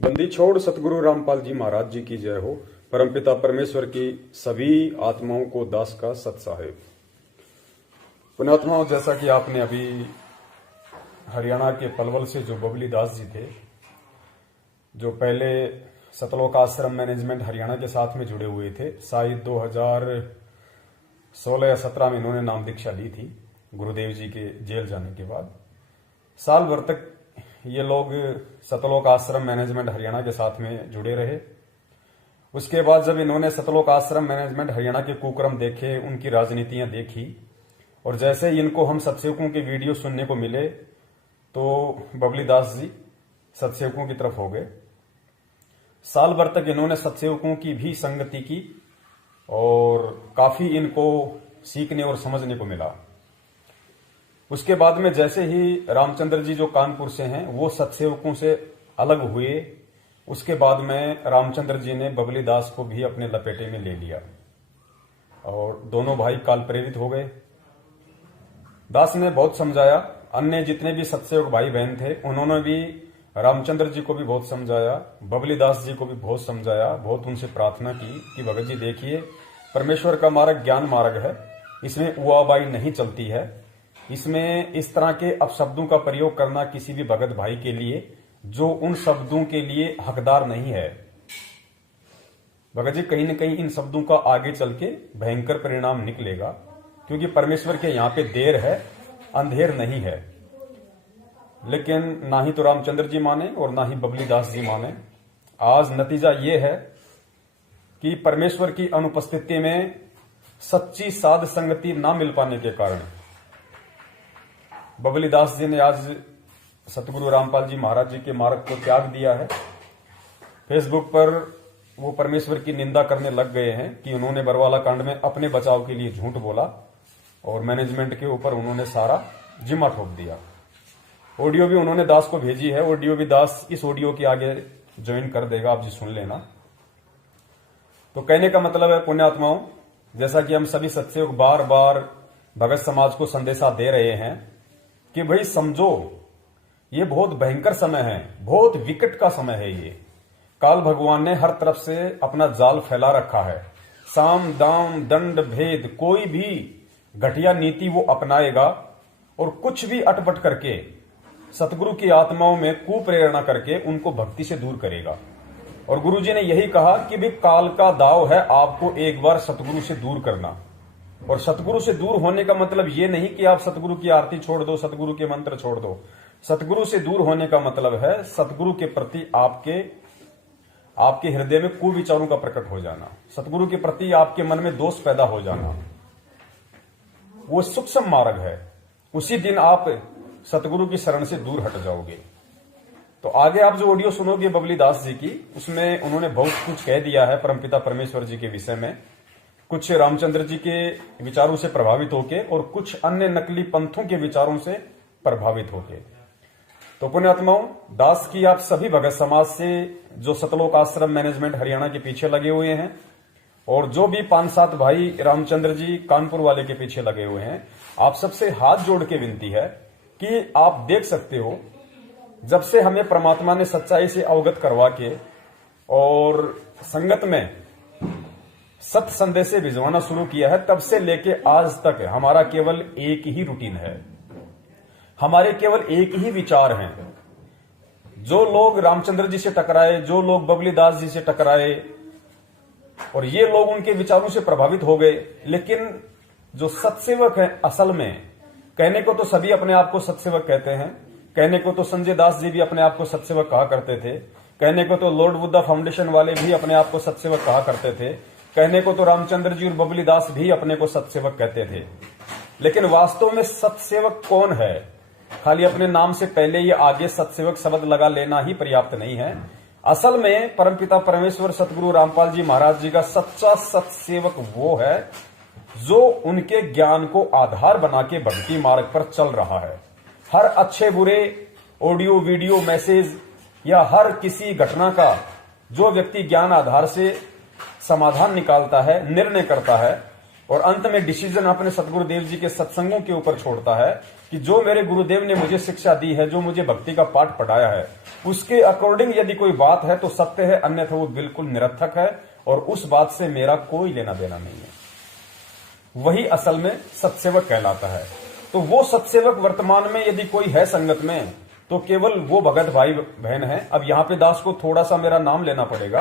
बंदी छोड़ सतगुरु रामपाल जी महाराज जी की जय हो। परमपिता परमेश्वर की सभी आत्माओं को दास का सत साहेब। पुण्यात्माओं, जैसा कि आपने अभी हरियाणा के पलवल से जो बबली दास जी थे, जो पहले सतलोक आश्रम मैनेजमेंट हरियाणा के साथ में जुड़े हुए थे, शायद 2016 या 17 में इन्होंने नाम दीक्षा ली थी गुरुदेव जी के जेल जाने के बाद। साल भर तक ये लोग सतलोक आश्रम मैनेजमेंट हरियाणा के साथ में जुड़े रहे। उसके बाद जब इन्होंने सतलोक आश्रम मैनेजमेंट हरियाणा के कुक्रम देखे, उनकी राजनीतियां देखी, और जैसे ही इनको हम सत्सेवकों के वीडियो सुनने को मिले तो बबली दास जी सत्सेवकों की तरफ हो गए। साल भर तक इन्होंने सत्सेवकों की भी संगति की और काफी इनको सीखने और समझने को मिला। उसके बाद में जैसे ही रामचंद्र जी जो कानपुर से हैं वो सत्सेवकों से अलग हुए, उसके बाद में रामचंद्र जी ने बबली दास को भी अपने लपेटे में ले लिया और दोनों भाई काल प्रेरित हो गए। दास ने बहुत समझाया, अन्य जितने भी सत्सेवक भाई बहन थे उन्होंने भी रामचंद्र जी को भी बहुत समझाया, बबली दास जी को भी बहुत समझाया, बहुत उनसे प्रार्थना की कि भगत जी देखिए, परमेश्वर का मार्ग ज्ञान मार्ग है, इसमें उआबाई नहीं चलती है, इसमें इस तरह के अपशब्दों का प्रयोग करना किसी भी भगत भाई के लिए जो उन शब्दों के लिए हकदार नहीं है। भगत जी कहीं न कहीं इन शब्दों का आगे चल के भयंकर परिणाम निकलेगा, क्योंकि परमेश्वर के यहां पे देर है, अंधेर नहीं है। लेकिन ना ही तो रामचंद्र जी माने और ना ही बबली दास जी माने। आज नतीजा ये है कि परमेश्वर की अनुपस्थिति में सच्ची साध संगति ना मिल पाने के कारण बबली दास जी ने आज सतगुरु रामपाल जी महाराज जी के मार्ग को त्याग दिया है। फेसबुक पर वो परमेश्वर की निंदा करने लग गए हैं कि उन्होंने बरवाला कांड में अपने बचाव के लिए झूठ बोला और मैनेजमेंट के ऊपर उन्होंने सारा जिम्मा ठोक दिया। ऑडियो भी उन्होंने दास को भेजी है, ऑडियो भी दास इस ऑडियो के आगे ज्वाइन कर देगा, आप जी सुन लेना। तो कहने का मतलब है पुण्यात्माओं, जैसा कि हम सभी सत्सेवक बार बार भगत समाज को संदेशा दे रहे हैं कि भाई समझो, ये बहुत भयंकर समय है, बहुत विकट का समय है। ये काल भगवान ने हर तरफ से अपना जाल फैला रखा है। साम दाम दंड भेद कोई भी घटिया नीति वो अपनाएगा और कुछ भी अटपट करके सतगुरु की आत्माओं में कुप्रेरणा करके उनको भक्ति से दूर करेगा। और गुरु जी ने यही कहा कि भी काल का दाव है आपको एक बार सतगुरु से दूर करना। और सतगुरु से दूर होने का मतलब ये नहीं कि आप सतगुरु की आरती छोड़ दो, सतगुरु के मंत्र छोड़ दो। सतगुरु से दूर होने का मतलब है सतगुरु के प्रति आपके हृदय में कुविचारों का प्रकट हो जाना, सतगुरु के प्रति आपके मन में दोष पैदा हो जाना। वो सूक्ष्म मार्ग है। उसी दिन आप सतगुरु की शरण से दूर हट जाओगे। तो आगे आप जो ऑडियो सुनोगे बबली दास जी की, उसमें उन्होंने बहुत कुछ कह दिया है परमपिता परमेश्वर जी के विषय में, कुछ रामचंद्र जी के विचारों से प्रभावित होके और कुछ अन्य नकली पंथों के विचारों से प्रभावित होके। तो पुण्यात्माओं, दास की आप सभी भगत समाज से जो सतलोक आश्रम मैनेजमेंट हरियाणा के पीछे लगे हुए हैं और जो भी 5-7 भाई रामचंद्र जी कानपुर वाले के पीछे लगे हुए हैं, आप सबसे हाथ जोड़ के विनती है कि आप देख सकते हो, जब से हमें परमात्मा ने सच्चाई से अवगत करवा के और संगत में सत संदेश भिजवाना शुरू किया है, तब से लेके आज तक हमारा केवल एक ही रूटीन है, हमारे केवल एक ही विचार हैं। जो लोग रामचंद्र जी से टकराए, जो लोग बबली दास जी से टकराए और ये लोग उनके विचारों से प्रभावित हो गए, लेकिन जो सत्सेवक है असल में, कहने को तो सभी अपने आप को सत्सेवक कहते हैं, कहने को तो संजय दास जी भी अपने आप को सत्सेवक कहा करते थे, कहने को तो लॉर्ड बुद्धा फाउंडेशन वाले भी अपने आप को सत्सेवक कहा करते थे, कहने को तो रामचंद्र जी और बबली दास भी अपने को सत्सेवक कहते थे। लेकिन वास्तव में सत्सेवक कौन है? खाली अपने नाम से पहले ये आगे सत्सेवक शब्द लगा लेना ही पर्याप्त नहीं है। असल में परमपिता परमेश्वर सतगुरु रामपाल जी महाराज जी का सच्चा सत्सेवक वो है जो उनके ज्ञान को आधार बना के भक्ति मार्ग पर चल रहा है। हर अच्छे बुरे ऑडियो वीडियो मैसेज या हर किसी घटना का जो व्यक्ति ज्ञान आधार से समाधान निकालता है, निर्णय करता है, और अंत में डिसीजन अपने सतगुरुदेव जी के सत्संगों के ऊपर छोड़ता है कि जो मेरे गुरुदेव ने मुझे शिक्षा दी है, जो मुझे भक्ति का पाठ पढ़ाया है, उसके अकॉर्डिंग यदि कोई बात है तो सत्य है, अन्यथा वो बिल्कुल निरर्थक है और उस बात से मेरा कोई लेना देना नहीं है। वही असल में सत्सेवक कहलाता है। तो वो सत्सेवक वर्तमान में यदि कोई है संगत में तो केवल वो भगत भाई बहन है। अब यहां पे दास को थोड़ा सा मेरा नाम लेना पड़ेगा,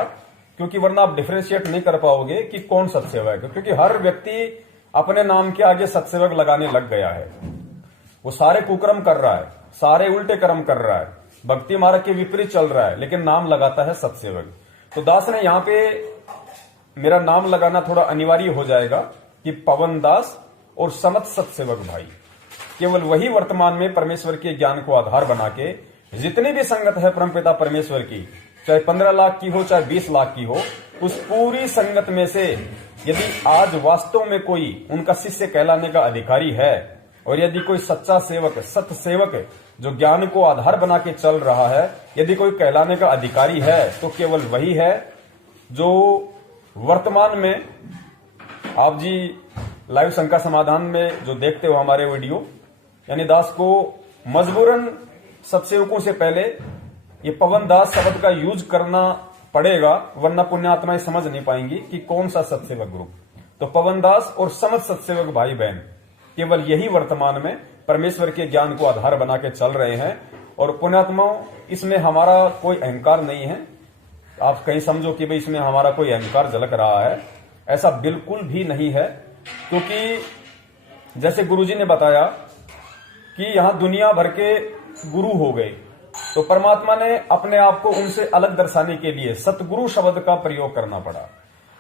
क्योंकि वरना आप डिफरेंशिएट नहीं कर पाओगे कि कौन सत्सेवक है, क्योंकि हर व्यक्ति अपने नाम के आगे सत्सेवक लगाने लग गया है। वो सारे कुकर्म कर रहा है, सारे उल्टे कर्म कर रहा है, भक्ति मार्ग के विपरीत चल रहा है, लेकिन नाम लगाता है सत्सेवक। तो दास ने यहां पे मेरा नाम लगाना थोड़ा अनिवार्य हो जाएगा कि पवन दास और समत सत्सेवक भाई, केवल वही वर्तमान में परमेश्वर के ज्ञान को आधार बना के जितनी भी संगत है परमपिता परमेश्वर की, चाहे 15 लाख की हो चाहे 20 लाख की हो, उस पूरी संगत में से यदि आज वास्तव में कोई उनका शिष्य कहलाने का अधिकारी है और यदि कोई सच्चा सेवक, सत्य सेवक जो ज्ञान को आधार बना के चल रहा है, यदि कोई कहलाने का अधिकारी है तो केवल वही है जो वर्तमान में आप जी लाइव शंका समाधान में जो देखते हो हमारे वीडियो, यानी दास को मजबूरन सत्सेवकों से पहले ये पवन दास शब्द का यूज करना पड़ेगा, वरना पुण्यात्माएं समझ नहीं पाएंगी कि कौन सा सत्सेवक ग्रुप। तो पवन दास और समझ सत्सेवक भाई बहन केवल यही वर्तमान में परमेश्वर के ज्ञान को आधार बना के चल रहे हैं। और पुण्यात्माओं, इसमें हमारा कोई अहंकार नहीं है। आप कहीं समझो कि भाई इसमें हमारा कोई अहंकार झलक रहा है, ऐसा बिल्कुल भी नहीं है। क्योंकि जैसे गुरुजी ने बताया कि यहां दुनिया भर के गुरु हो गए, तो परमात्मा ने अपने आप को उनसे अलग दर्शाने के लिए सतगुरु शब्द का प्रयोग करना पड़ा।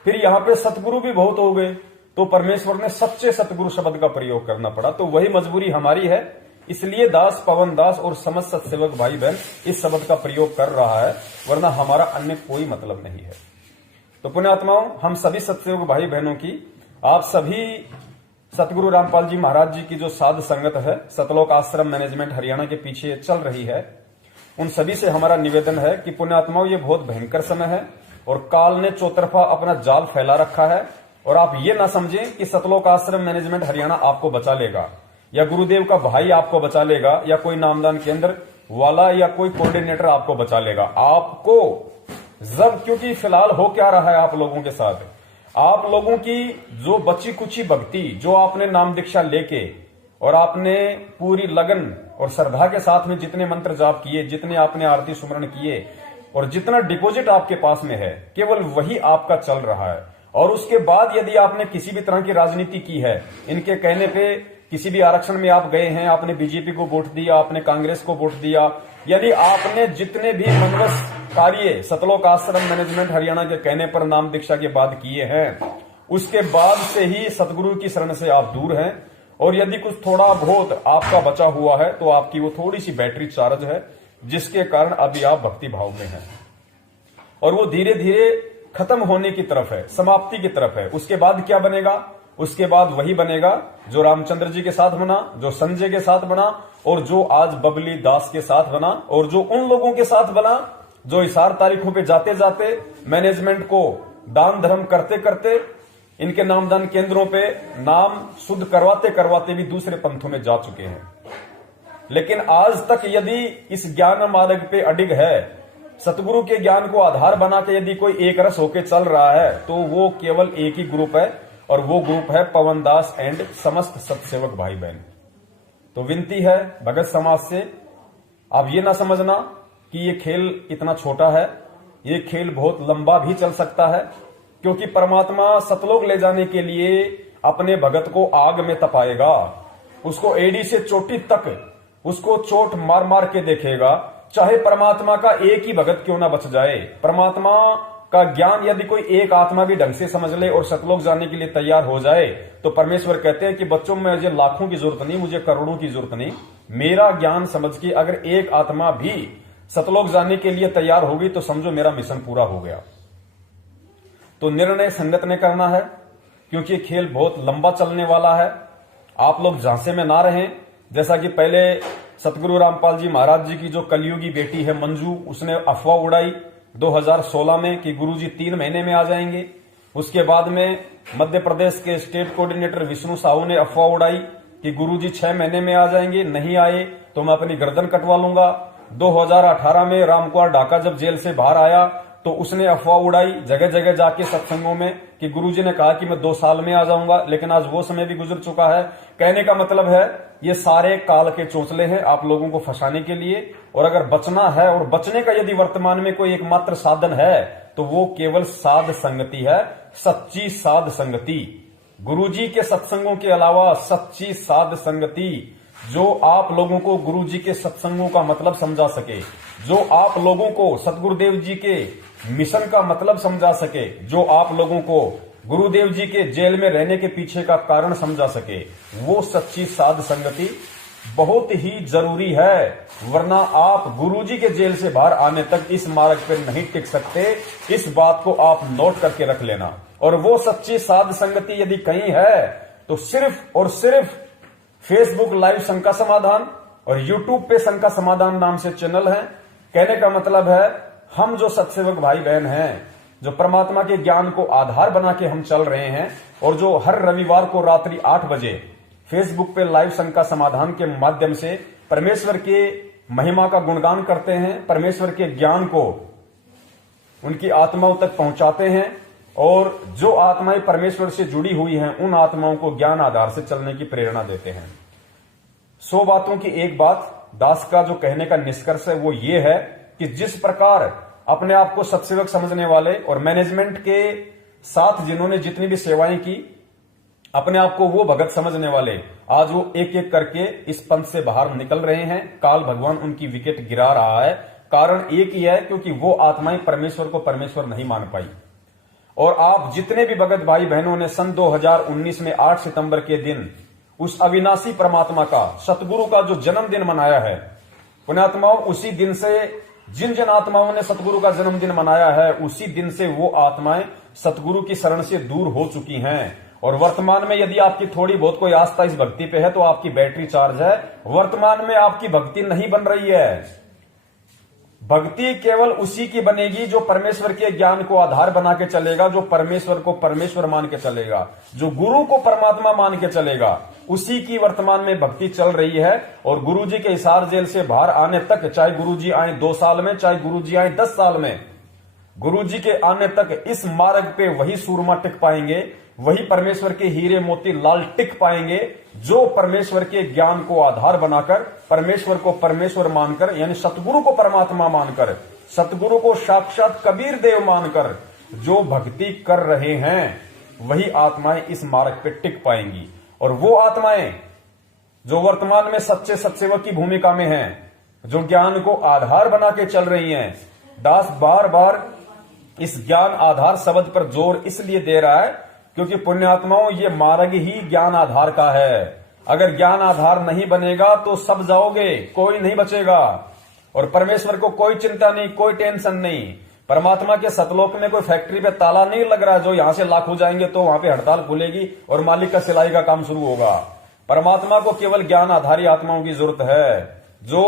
फिर यहां पे सतगुरु भी बहुत हो गए, तो परमेश्वर ने सच्चे सतगुरु शब्द का प्रयोग करना पड़ा। तो वही मजबूरी हमारी है, इसलिए दास, पवन दास और समस्त सत्सेवक भाई बहन इस शब्द का प्रयोग कर रहा है, वरना हमारा अन्य कोई मतलब नहीं है। तो पुण्यात्माओं, हम सभी सत्सेवक भाई बहनों की, आप सभी सतगुरु रामपाल जी महाराज जी की जो साध संगत है, सतलोक आश्रम मैनेजमेंट हरियाणा के पीछे चल रही है, उन सभी से हमारा निवेदन है कि पुण्यात्माओं, ये बहुत भयंकर समय है और काल ने चौतरफा अपना जाल फैला रखा है। और आप ये ना समझें कि सतलोक आश्रम मैनेजमेंट हरियाणा आपको बचा लेगा, या गुरुदेव का भाई आपको बचा लेगा, या कोई नामदान केंद्र वाला या कोई कोऑर्डिनेटर आपको बचा लेगा। आपको जब, क्योंकि फिलहाल हो क्या रहा है आप लोगों के साथ, आप लोगों की जो बची कुची भक्ति, जो आपने नाम दीक्षा लेके और आपने पूरी लगन और श्रद्धा के साथ में जितने मंत्र जाप किए, जितने आपने आरती सुमरण किए और जितना डिपॉजिट आपके पास में है, केवल वही आपका चल रहा है। और उसके बाद यदि आपने किसी भी तरह की राजनीति की है, इनके कहने पे किसी भी आरक्षण में आप गए हैं, आपने बीजेपी को वोट दिया, आपने कांग्रेस को वोट दिया, यानी आपने जितने भी मनवस कार्य सतलोक आश्रम मैनेजमेंट हरियाणा के कहने पर नाम दीक्षा के बाद किए हैं, उसके बाद से ही सतगुरु की शरण से आप दूर हैं। और यदि कुछ थोड़ा बहुत आपका बचा हुआ है तो आपकी वो थोड़ी सी बैटरी चार्ज है, जिसके कारण अभी आप भक्ति भाव में हैं और वो धीरे धीरे खत्म होने की तरफ है, समाप्ति की तरफ है। उसके बाद क्या बनेगा? उसके बाद वही बनेगा जो रामचंद्र जी के साथ बना, जो संजय के साथ बना और जो आज बबली दास के साथ बना, और जो उन लोगों के साथ बना जो इशार तारीखों पे जाते जाते मैनेजमेंट को दान धर्म करते करते इनके नामदान केंद्रों पे नाम शुद्ध करवाते करवाते भी दूसरे पंथों में जा चुके हैं। लेकिन आज तक यदि इस ज्ञान मार्ग पे अडिग है, सतगुरु के ज्ञान को आधार बना के यदि कोई एक रस होके चल रहा है, तो वो केवल एक ही ग्रुप है और वो ग्रुप है पवन दास एंड समस्त सत्सेवक भाई बहन। तो विनती है भगत समाज से, आप ये ना समझना कि ये खेल इतना छोटा है, ये खेल बहुत लंबा भी चल सकता है, क्योंकि परमात्मा सतलोक ले जाने के लिए अपने भगत को आग में तपाएगा, उसको एड़ी से चोटी तक उसको चोट मार मार के देखेगा, चाहे परमात्मा का एक ही भगत क्यों ना बच जाए। परमात्मा का ज्ञान यदि कोई एक आत्मा भी ढंग से समझ ले और सतलोक जाने के लिए तैयार हो जाए, तो परमेश्वर कहते हैं कि बच्चों में मुझे लाखों की जरूरत नहीं, मुझे करोड़ों की जरूरत नहीं, मेरा ज्ञान समझ के अगर एक आत्मा भी सतलोक जाने के लिए तैयार होगी तो समझो मेरा मिशन पूरा हो गया। तो निर्णय संगत ने करना है, क्योंकि खेल बहुत लंबा चलने वाला है। आप लोग झांसे में ना रहें। जैसा कि पहले सतगुरु रामपाल जी महाराज जी की जो कलयुगी बेटी है मंजू, उसने अफवाह उड़ाई 2016 में कि गुरुजी 3 महीने में आ जाएंगे। उसके बाद में मध्य प्रदेश के स्टेट कोऑर्डिनेटर विष्णु साहू ने अफवाह उड़ाई कि गुरुजी 6 महीने में आ जाएंगे, नहीं आए तो मैं अपनी गर्दन कटवा लूंगा। 2018 में रामकुमार ढाका जब जेल से बाहर आया तो उसने अफवाह उड़ाई जगह जगह जाके सत्संगों में कि गुरुजी ने कहा कि मैं 2 साल में आ जाऊंगा, लेकिन आज वो समय भी गुजर चुका है। कहने का मतलब है ये सारे काल के चौंचले हैं आप लोगों को फंसाने के लिए। और अगर बचना है और बचने का यदि वर्तमान में कोई एकमात्र साधन है तो वो केवल साध संगति है, सच्ची साध संगति। गुरुजी के सत्संगों के अलावा सच्ची साध संगति जो आप लोगों को गुरुजी के सत्संगों का मतलब समझा सके, जो आप लोगों को सतगुरुदेव जी के मिशन का मतलब समझा सके, जो आप लोगों को गुरुदेव जी के जेल में रहने के पीछे का कारण समझा सके, वो सच्ची साध संगति बहुत ही जरूरी है। वरना आप गुरुजी के जेल से बाहर आने तक इस मार्ग पर नहीं टिक सकते। इस बात को आप नोट करके रख लेना। और वो सच्ची साध संगति यदि कहीं है तो सिर्फ और सिर्फ फेसबुक लाइव शंका समाधान और यूट्यूब पे शंका समाधान नाम से चैनल है। कहने का मतलब है हम जो सत्सेवक भाई बहन हैं, जो परमात्मा के ज्ञान को आधार बना के हम चल रहे हैं और जो हर रविवार को रात्रि 8 बजे फेसबुक पे लाइव शंका समाधान के माध्यम से परमेश्वर के महिमा का गुणगान करते हैं, परमेश्वर के ज्ञान को उनकी आत्माओं तक पहुंचाते हैं और जो आत्माएं परमेश्वर से जुड़ी हुई हैं उन आत्माओं को ज्ञान आधार से चलने की प्रेरणा देते हैं। 100 बातों की एक बात, दास का जो कहने का निष्कर्ष है वो ये है कि जिस प्रकार अपने आप को सत्सेवक समझने वाले और मैनेजमेंट के साथ जिन्होंने जितनी भी सेवाएं की, अपने आप को वो भगत समझने वाले आज वो एक एक करके इस पंथ से बाहर निकल रहे हैं। काल भगवान उनकी विकेट गिरा रहा है। कारण एक ही है, क्योंकि वो आत्माएं परमेश्वर को परमेश्वर नहीं मान पाई। और आप जितने भी भगत भाई बहनों ने सन 2019 में 8 सितंबर के दिन उस अविनाशी परमात्मा का, सतगुरु का जो जन्मदिन मनाया है, पुण्यात्माओं उसी दिन से जिन जिन आत्माओं ने सतगुरु का जन्मदिन मनाया है उसी दिन से वो आत्माएं सतगुरु की शरण से दूर हो चुकी हैं। और वर्तमान में यदि आपकी थोड़ी बहुत कोई आस्था इस भक्ति पे है तो आपकी बैटरी चार्ज है। वर्तमान में आपकी भक्ति नहीं बन रही है। भक्ति केवल उसी की बनेगी जो परमेश्वर के ज्ञान को आधार बना के चलेगा, जो परमेश्वर को परमेश्वर मान के चलेगा, जो गुरु को परमात्मा मान के चलेगा, उसी की वर्तमान में भक्ति चल रही है। और गुरुजी के हिसार जेल से बाहर आने तक, चाहे गुरुजी आए 2 साल में, चाहे गुरुजी आए 10 साल में, गुरुजी के आने तक इस मार्ग पे वही सूरमा टिक पाएंगे, वही परमेश्वर के हीरे मोती लाल टिक पाएंगे जो परमेश्वर के ज्ञान को आधार बनाकर, परमेश्वर को परमेश्वर मानकर, यानी सतगुरु को परमात्मा मानकर, सतगुरु को साक्षात कबीर देव मानकर जो भक्ति कर रहे हैं, वही आत्माएं इस मार्ग पे टिक पाएंगी। और वो आत्माएं जो वर्तमान में सच्चे सत्सेवक की भूमिका में हैं, जो ज्ञान को आधार बना के चल रही हैं, दास बार बार इस ज्ञान आधार शब्द पर जोर इसलिए दे रहा है क्योंकि पुण्यात्माओं ये मार्ग ही ज्ञान आधार का है। अगर ज्ञान आधार नहीं बनेगा तो सब जाओगे, कोई नहीं बचेगा। और परमेश्वर को कोई चिंता नहीं, कोई टेंशन नहीं। परमात्मा के सतलोक में कोई फैक्ट्री पे ताला नहीं लग रहा है जो यहां से लाख हो जाएंगे तो वहां पे हड़ताल खुलेगी और मालिक का सिलाई का काम शुरू होगा। परमात्मा को केवल ज्ञान आधारी आत्माओं की जरूरत है जो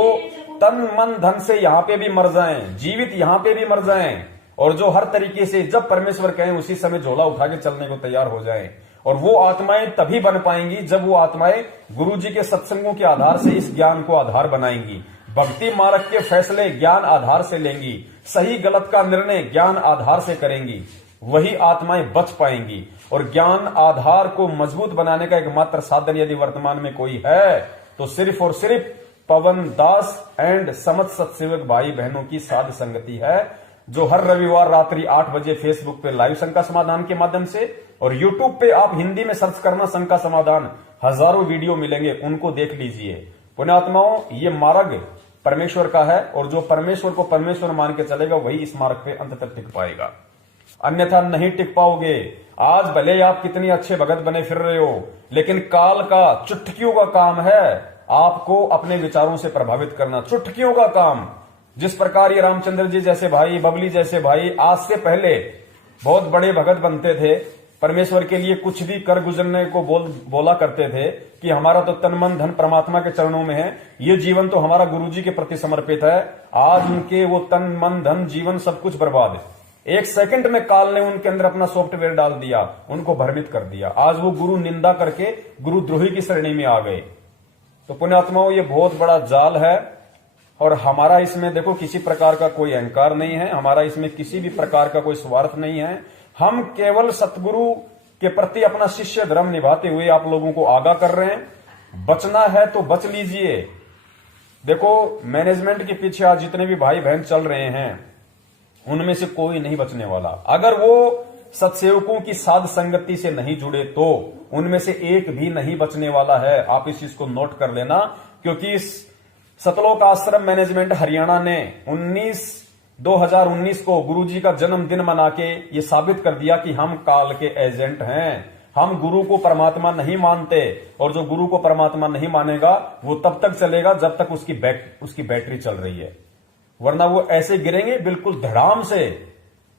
तन मन धन से यहां पे भी मर जाएं, जीवित यहां पे भी मर जाएं, और जो हर तरीके से जब परमेश्वर कहें उसी समय झोला उठा के चलने को तैयार हो जाएं। और वो आत्माएं तभी बन पाएंगी जब वो आत्माएं गुरुजी के सत्संगों के आधार से इस ज्ञान को आधार बनाएंगी, भक्ति मार्ग के फैसले ज्ञान आधार से लेंगी, सही गलत का निर्णय ज्ञान आधार से करेंगी, वही आत्माएं बच पाएंगी। और ज्ञान आधार को मजबूत बनाने का एकमात्र साधन यदि वर्तमान में कोई है तो सिर्फ और सिर्फ पवन दास एंड समझ सत्सेवक भाई बहनों की साध संगति है, जो हर रविवार रात्रि 8 बजे फेसबुक पे लाइव शंका समाधान के माध्यम से और यूट्यूब पे आप हिंदी में सर्च करना शंका समाधान, हजारों वीडियो मिलेंगे, उनको देख लीजिए। पुण्यात्माओं ये मार्ग परमेश्वर का है और जो परमेश्वर को परमेश्वर मान के चलेगा वही इस मार्ग पे अंत तक टिक पाएगा, अन्यथा नहीं टिक पाओगे। आज भले आप कितने अच्छे भगत बने फिर रहे हो, लेकिन काल का चुटकियों का काम है आपको अपने विचारों से प्रभावित करना, चुटकियों का काम। जिस प्रकार ये रामचंद्र जी जैसे भाई, बबली जैसे भाई आज से पहले बहुत बड़े भगत बनते थे, परमेश्वर के लिए कुछ भी कर गुजरने को बोला करते थे कि हमारा तो तन मन धन परमात्मा के चरणों में है, ये जीवन तो हमारा गुरुजी के प्रति समर्पित है। आज उनके वो तन मन धन जीवन सब कुछ बर्बाद है। एक सेकंड में काल ने उनके अंदर अपना सॉफ्टवेयर डाल दिया, उनको भ्रमित कर दिया। आज वो गुरु निंदा करके गुरुद्रोही की श्रेणी में आ गए। तो पुण्यात्माओं, ये बहुत बड़ा जाल है और हमारा इसमें देखो किसी प्रकार का कोई अहंकार नहीं है, हमारा इसमें किसी भी प्रकार का कोई स्वार्थ नहीं है। हम केवल सतगुरु के प्रति अपना शिष्य धर्म निभाते हुए आप लोगों को आगाह कर रहे हैं। बचना है तो बच लीजिए। देखो, मैनेजमेंट के पीछे आज जितने भी भाई बहन चल रहे हैं उनमें से कोई नहीं बचने वाला। अगर वो सत्सेवकों की साध संगति से नहीं जुड़े तो उनमें से एक भी नहीं बचने वाला है। आप इस चीज को नोट कर लेना, क्योंकि इस सतलोक आश्रम मैनेजमेंट हरियाणा ने 2019 को गुरुजी का जन्मदिन मना के ये साबित कर दिया कि हम काल के एजेंट हैं। हम गुरु को परमात्मा नहीं मानते, और जो गुरु को परमात्मा नहीं मानेगा वो तब तक चलेगा जब तक उसकी बैटरी चल रही है, वरना वो ऐसे गिरेंगे बिल्कुल धड़ाम से,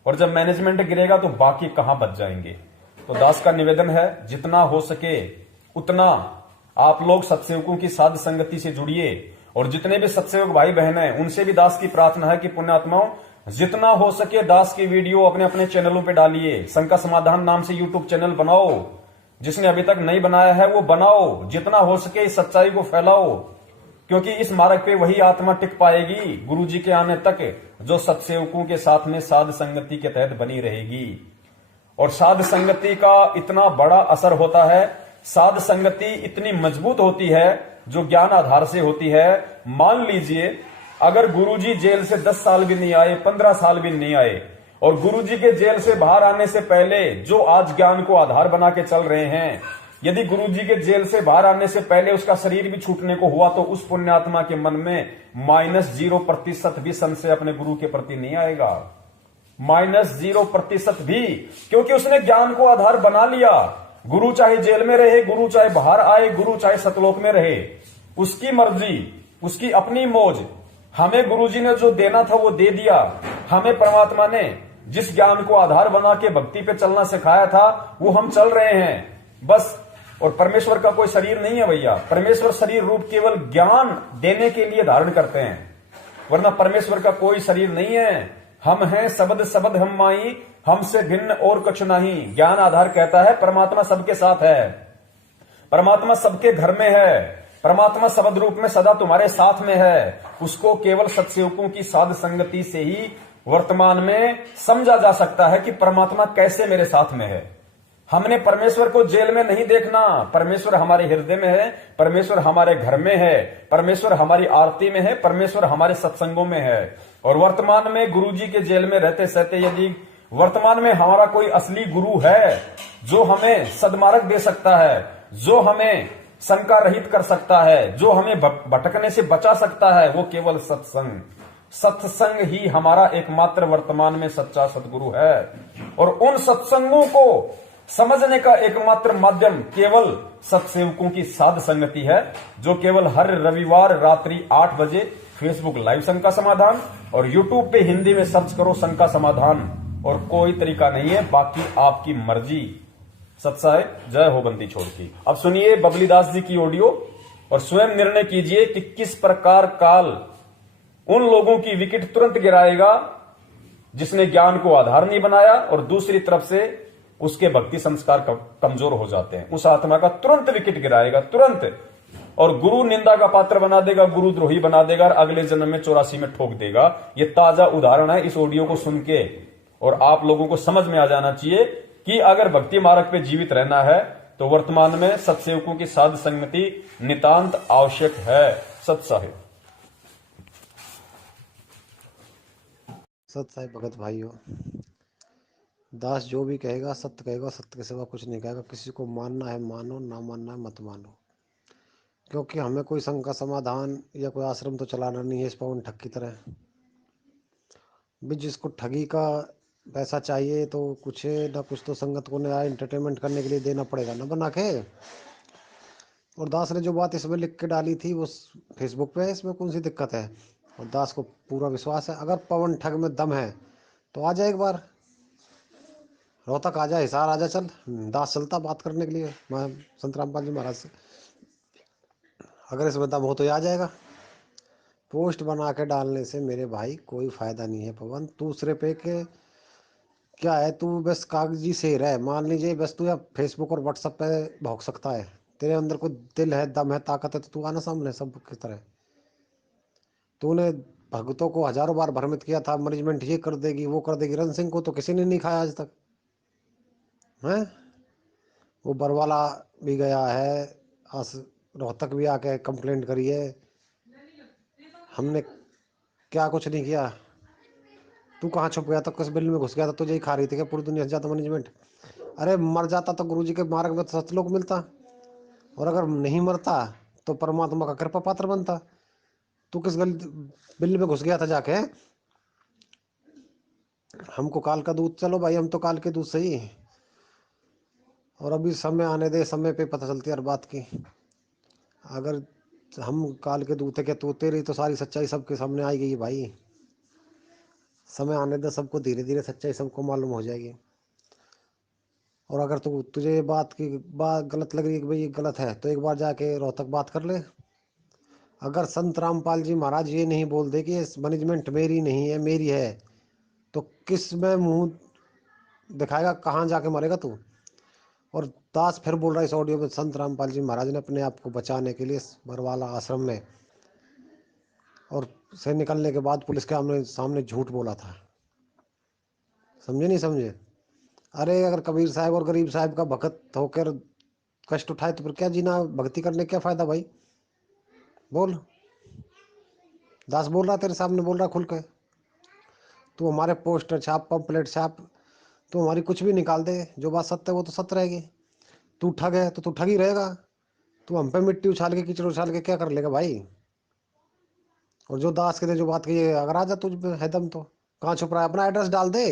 और जब मैनेजमेंट गिरेगा तो बाकी कहां बच जाएंगे। तो दास का निवेदन है, जितना हो सके उतना आप लोग सत्सेवकों की साध संगति से जुड़िए, और जितने भी सत्सेवक भाई बहन हैं उनसे भी दास की प्रार्थना है कि पुण्यात्माओं, जितना हो सके दास की वीडियो अपने अपने चैनलों पे डालिए। शंका समाधान नाम से यूट्यूब चैनल बनाओ, जिसने अभी तक नहीं बनाया है वो बनाओ। जितना हो सके इस सच्चाई को फैलाओ, क्योंकि इस मार्ग पे वही आत्मा टिक पाएगी गुरु जी के आने तक जो सत्सेवकों के साथ में साध संगति के तहत बनी रहेगी। और साध संगति का इतना बड़ा असर होता है, साध संगति इतनी मजबूत होती है जो ज्ञान आधार से होती है। मान लीजिए अगर गुरुजी जेल से 10 साल भी नहीं आए, 15 साल भी नहीं आए, और गुरुजी के जेल से बाहर आने से पहले जो आज ज्ञान को आधार बना के चल रहे हैं, यदि गुरुजी के जेल से बाहर आने से पहले उसका शरीर भी छूटने को हुआ तो उस पुण्यात्मा के मन में -0% भी संशय अपने गुरु के प्रति नहीं आएगा। -0% भी, क्योंकि उसने ज्ञान को आधार बना लिया। गुरु चाहे जेल में रहे, गुरु चाहे बाहर आए, गुरु चाहे सतलोक में रहे, उसकी मर्जी, उसकी अपनी मौज। हमें गुरुजी ने जो देना था वो दे दिया। हमें परमात्मा ने जिस ज्ञान को आधार बना के भक्ति पे चलना सिखाया था वो हम चल रहे हैं बस। और परमेश्वर का कोई शरीर नहीं है भैया, परमेश्वर शरीर रूप केवल ज्ञान देने के लिए धारण करते हैं, वरना परमेश्वर का कोई शरीर नहीं है। हम हैं शब्द शब्द हम माई, हमसे भिन्न और कुछ नहीं। ज्ञान आधार कहता है परमात्मा सबके साथ है, परमात्मा सबके घर में है, परमात्मा शब्द रूप में सदा तुम्हारे साथ में है। उसको केवल सत्सेवकों की साध संगति से ही वर्तमान में समझा जा सकता है कि परमात्मा कैसे मेरे साथ में है। हमने परमेश्वर को जेल में नहीं देखना, परमेश्वर हमारे हृदय में है, परमेश्वर हमारे घर में है, परमेश्वर हमारी आरती में है, परमेश्वर हमारे सत्संगों में है। और वर्तमान में गुरुजी के जेल में रहते सहते यदि वर्तमान में हमारा कोई असली गुरु है जो हमें सदमार्ग दे सकता है, जो हमें शंका रहित कर सकता है, जो हमें भटकने से बचा सकता है, वो केवल सत्संग, सत्संग ही हमारा एकमात्र वर्तमान में सच्चा सदगुरु है। और उन सत्संगों को समझने का एकमात्र माध्यम केवल सत्सेवकों की साध संगति है, जो केवल हर रविवार रात्रि 8 बजे फेसबुक लाइव शंका समाधान और यूट्यूब पे हिंदी में सर्च करो शंका समाधान, और कोई तरीका नहीं है, बाकी आपकी मर्जी। सत्साय जय हो बंदी छोड़ की। अब सुनिए बबली दास जी की ऑडियो और स्वयं निर्णय कीजिए कि किस प्रकार काल उन लोगों की विकेट तुरंत गिराएगा जिसने ज्ञान को आधार नहीं बनाया, और दूसरी तरफ से उसके भक्ति संस्कार कमजोर हो जाते हैं। उस आत्मा का तुरंत विकेट गिराएगा, तुरंत, और गुरु निंदा का पात्र बना देगा, गुरुद्रोही बना देगा, और अगले जन्म में 84 में ठोक देगा। ये ताजा उदाहरण है। इस ऑडियो को सुन के और आप लोगों को समझ में आ जाना चाहिए कि अगर भक्ति मार्ग पे जीवित रहना है तो वर्तमान में सत्सेवकों की साध संगति नितांत आवश्यक है। सत्साहिब सत्य भगत भाइयों, दास जो भी कहेगा सत्य कहेगा, सत्य के सिवा कुछ नहीं कहेगा। किसी को मानना है मानो, ना मानना है मत मानो, क्योंकि हमें कोई शंका समाधान या कोई आश्रम तो चलाना नहीं है इस पवन ठग की तरह भी। जिसको ठगी का पैसा चाहिए तो कुछ ना कुछ तो संगत को नया एंटरटेनमेंट करने के लिए देना पड़ेगा ना बना के। और दास ने जो बात इसमें लिख के डाली थी वो फेसबुक पे है, इसमें कौन सी दिक्कत है। और दास को पूरा विश्वास है, अगर पवन ठग में दम है तो आ जाए, एक बार रोहतक आ जा, हिसार आ जा, चल दास चलता बात करने के लिए मैं संत रामपाल जी महाराज से। अगर इसमें दम हो तो आ जाएगा। पोस्ट बना के डालने से मेरे भाई कोई फायदा नहीं है पवन। दूसरे पे के क्या है, तू बस कागजी शेर है, मान लीजिए बस तू या फेसबुक और व्हाट्सएप पे भौंक सकता है। तेरे अंदर कोई दिल है, दम है, ताकत है, तो तू आना सामने सब की तरह। तूने भगतों को हजारों बार भ्रमित किया था, मैनेजमेंट ये कर देगी वो कर देगी। रण सिंह को तो किसी ने नहीं खाया आज तक है। वो बरवाला भी गया है, आस रोहतक भी आके कंप्लेंट करी है। हमने क्या कुछ नहीं किया। तू कहाँ छुप गया था, किस बिल में घुस गया था, तुझे ही खा रही थी क्या पूरी दुनिया से ज्यादा मैनेजमेंट? अरे मर जाता तो गुरुजी के मार्ग में तो सतलोक मिलता, और अगर नहीं मरता तो परमात्मा का कृपा पात्र बनता। तू किस गल बिल में घुस गया था जाके? हमको काल का दूध, चलो भाई हम तो काल के दूध सही। और अभी समय आने दे, समय पे पता चलती है हर बात की। अगर हम काल के दूत है क्या, तू तेरी तो सारी सच्चाई सबके सामने आई गई भाई। समय आने दे, सबको धीरे धीरे सच्चाई सबको मालूम हो जाएगी। और अगर तुझे ये बात गलत लग रही है कि भाई ये गलत है, तो एक बार जाके रोहतक बात कर ले। अगर संत रामपाल जी महाराज ये नहीं बोल दे कि इस मैनेजमेंट मेरी नहीं है मेरी है, तो किस में मुंह दिखाएगा, कहाँ जाके मरेगा तू? और दास फिर बोल रहा है इस ऑडियो में, संत रामपाल जी महाराज ने अपने आप को बचाने के लिए इस बरवाला आश्रम में और से निकलने के बाद पुलिस के सामने सामने झूठ बोला था। समझे नहीं समझे? अरे अगर कबीर साहब और गरीब साहब का भगत होकर कष्ट उठाए तो फिर क्या जीना, भक्ति करने क्या फायदा भाई? बोल। दास बोल रहा तेरे सामने, बोल रहा खुल के। तू हमारे पोस्टर छाप, पंपलेट छाप, तू हमारी कुछ भी निकाल दे, जो बात सत्य है वो तो सत्य रहेगी। तू ठग है तो तू ठग ही रहेगा। तू हम पे मिट्टी उछाल के, कीचड़ उछाल के क्या कर लेगा भाई? और जो दास के थे जो बात कही है, अगर आ जा तुझ पे है दम तो कहाँ छुप रहा है? अपना एड्रेस डाल दे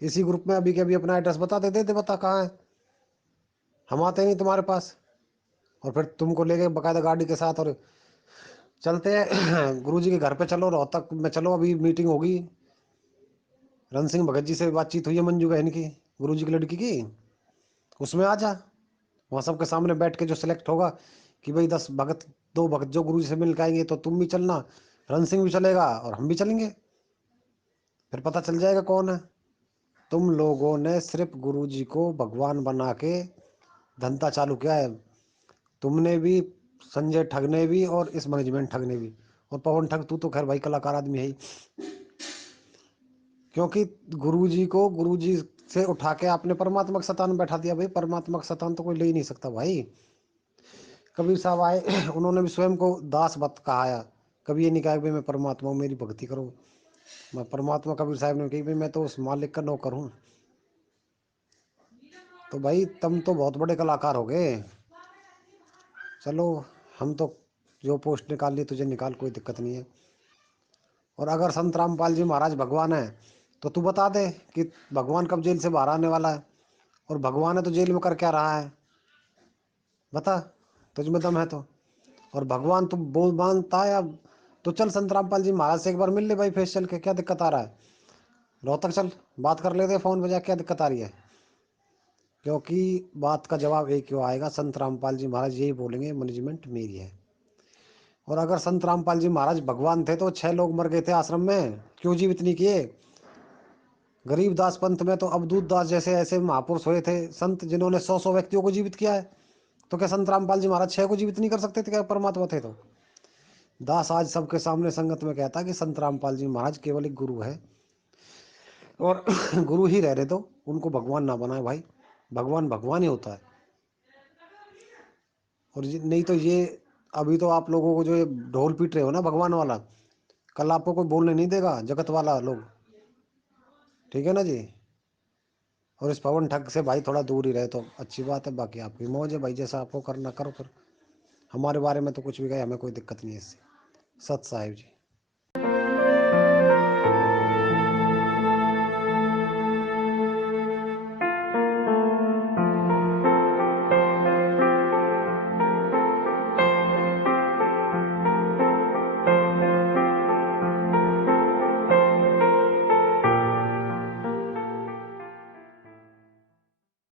इसी ग्रुप में अभी के अभी, अपना एड्रेस बता दे बता कहाँ है। हम आते नहीं तुम्हारे पास, और फिर तुमको लेके बकायदा गाड़ी के साथ और चलते हैं गुरुजी के घर पे। चलो रोहतक में चलो, अभी मीटिंग होगी। रण सिंह भगत जी से बातचीत हुई है मंजू बहन की, गुरुजी की लड़की की। उसमें आ जा, वहाँ सबके सामने बैठ के जो सिलेक्ट होगा कि भाई 10 भगत, 2 भगत जो गुरुजी से मिल के आएंगे, तो तुम भी चलना, रण सिंह भी चलेगा और हम भी चलेंगे। फिर पता चल जाएगा कौन है। तुम लोगों ने सिर्फ गुरुजी को भगवान बना के धंधा चालू किया है। तुमने भी, संजय ठग ने भी, और इस मैनेजमेंट ठग ने भी। और पवन ठग तू तो खैर भाई कलाकार आदमी है ही। क्योंकि गुरुजी को गुरुजी से उठा के आपने परमात्मा के सतान में बैठा दिया। भाई परमात्मा का सतान तो कोई ले ही नहीं सकता भाई। कबीर साहब आए उन्होंने भी स्वयं को दास बत कहा। कभी ये नहीं कहा कि भाई मैं परमात्मा हूँ मेरी भक्ति करो। मैं परमात्मा, कबीर साहब ने कही भाई मैं तो उस मालिक का नौकर हूँ। तो भाई तुम तो बहुत बड़े कलाकार हो गए। चलो, हम तो जो पोस्ट निकाल ली तुझे निकाल, कोई दिक्कत नहीं है। और अगर संत रामपाल जी महाराज भगवान है तो तू बता दे कि भगवान कब जेल से बाहर आने वाला है। और भगवान है तो जेल में कर क्या रहा है, बता, तुझ में दम है तो। और भगवान तू बोल मानता है अब, तो चल संत रामपाल जी महाराज से एक बार मिल ले भाई, फेस चल के, क्या दिक्कत आ रहा है? रोहतक चल, बात कर लेते फोन पे, जा क्या दिक्कत आ रही है? क्योंकि बात का जवाब एक क्यों आएगा, संत रामपाल जी महाराज यही बोलेंगे मैनेजमेंट मेरी है। और अगर संत रामपाल जी महाराज भगवान थे तो 6 लोग मर गए थे आश्रम में, क्यों जीवित नहीं किए? गरीब दास पंथ में तो अवधूत दास जैसे ऐसे महापुरुष हुए थे संत, जिन्होंने 100 व्यक्तियों को जीवित किया है। तो क्या संत रामपाल जी महाराज 6 को जीवित नहीं कर सकते थे क्या, परमात्मा थे तो? दास आज सबके सामने संगत में कहता कि संत रामपाल जी महाराज केवल एक गुरु है, और गुरु ही रह रहे तो उनको भगवान ना बनाए भाई। भगवान भगवान ही होता है। और नहीं तो ये, अभी तो आप लोगों को जो ये ढोल पीट रहे हो ना भगवान वाला, कल आपको कोई बोलने नहीं देगा जगत वाला लोग। ठीक है ना जी? और इस पवन ठग से भाई थोड़ा दूर ही रहे तो अच्छी बात है। बाकी आपकी मौज है भाई, जैसा आपको करना करो। फिर हमारे बारे में तो कुछ भी कहे, हमें कोई दिक्कत नहीं है इससे। सत साहिब जी।